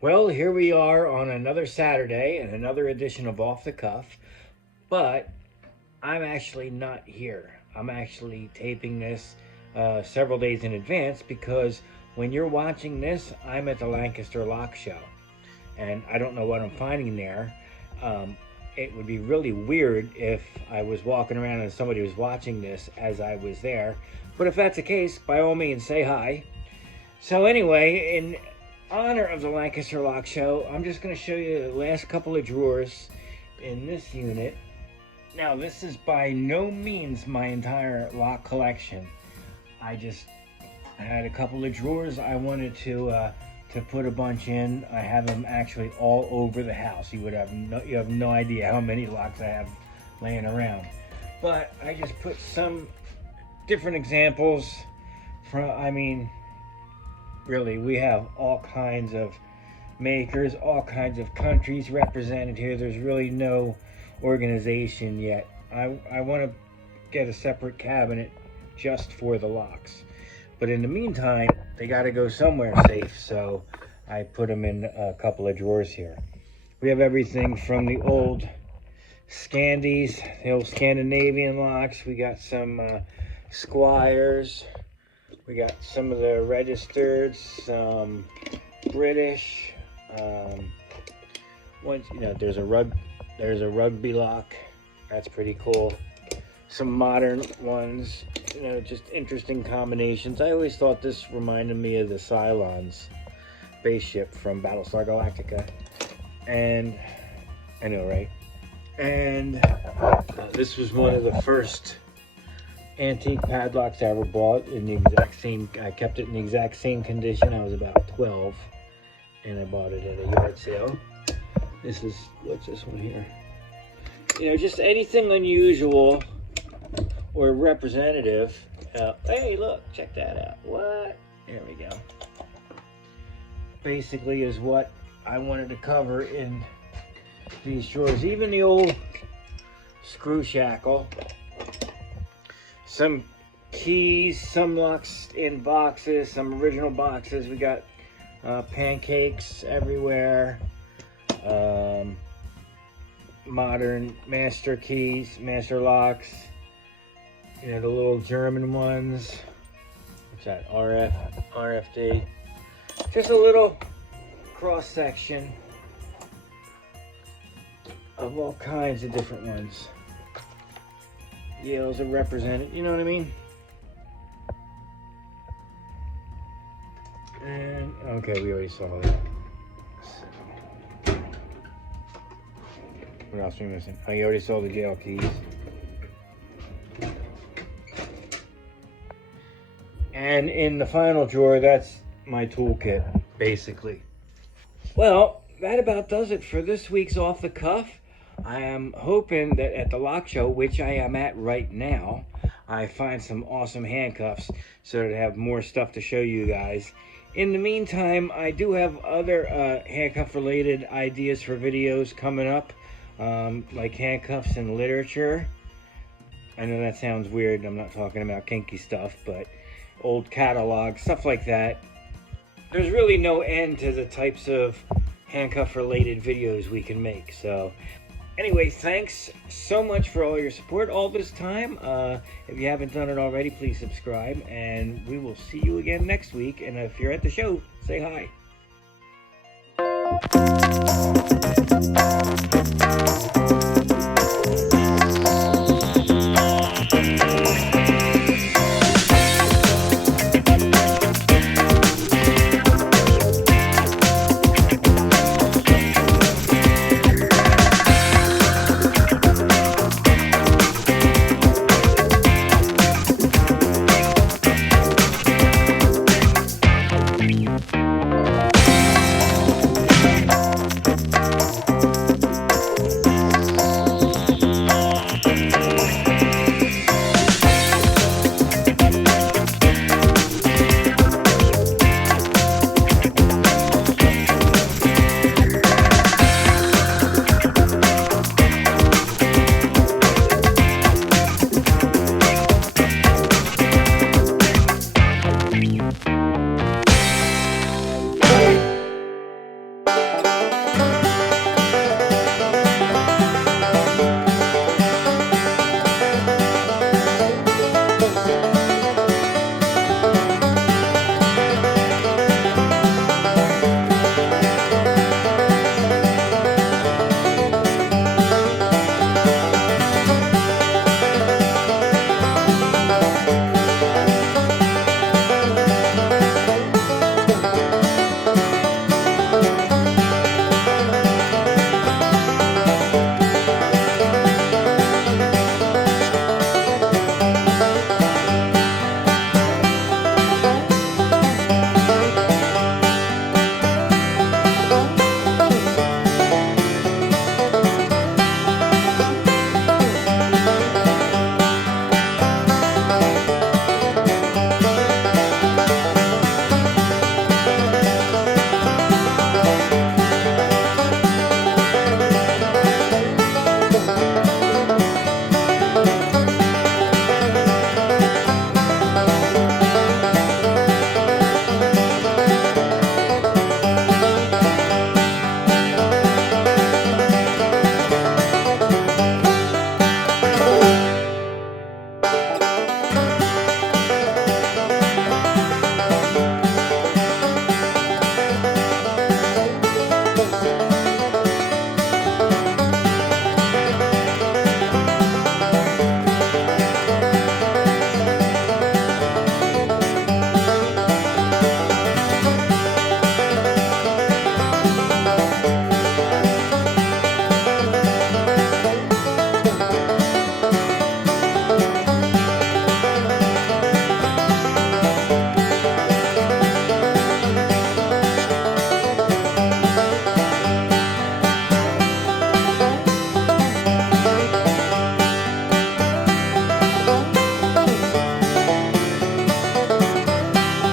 Well, here we are on another Saturday and another edition of Off the Cuff, but I'm actually not here. I'm actually taping this several days in advance because when you're watching this, I'm at the Lancaster Lock Show, and I don't know what I'm finding there. It would be really weird if I was walking around and somebody was watching this as I was there, but if that's the case, by all means, say hi. So anyway, in honor of the Lancaster Lock Show, I'm just going to show you the last couple of drawers in this unit. Now, this is by no means my entire lock collection. I just had a couple of drawers I wanted to put a bunch in. I have them actually all over the house. You have no idea how many locks I have laying around. But I just put some different examples from, really, we have all kinds of makers, all kinds of countries represented here. There's really no organization yet. I want to get a separate cabinet just for the locks. But in the meantime, they got to go somewhere safe, so I put them in a couple of drawers here. We have everything from the old Scandies, the old Scandinavian locks. We got some Squires. We got some of the registered, some British. There's a rugby lock. That's pretty cool. Some modern ones. Just interesting combinations. I always thought this reminded me of the Cylons spaceship from Battlestar Galactica. And I know, right? And this was one of the first antique padlocks I ever bought in the exact same. I kept it in the exact same condition. I was about 12, and I bought it at a yard sale. What's this one here? Just anything unusual or representative. Hey, look, check that out. What? There we go. Basically is what I wanted to cover in these drawers. Even the old screw shackle. Some keys, some locks in boxes, some original boxes. We got pancakes everywhere. Modern master keys, master locks. The little German ones. What's that? RFD. Just a little cross section of all kinds of different ones. Yales are represented, you know what I mean? And okay, we already saw that. What else are we missing? Oh, you already saw the jail keys. And in the final drawer, that's my toolkit, basically. Well, that about does it for this week's Off the Cuff. I am hoping that at the lock show, which I am at right now, I find some awesome handcuffs so that I have more stuff to show you guys. In the meantime, I do have other handcuff-related ideas for videos coming up, like handcuffs and literature. I know that sounds weird. I'm not talking about kinky stuff, but old catalogs, stuff like that. There's really no end to the types of handcuff-related videos we can make. So anyway, thanks so much for all your support all this time. If you haven't done it already, please subscribe, and we will see you again next week. And if you're at the show, say hi.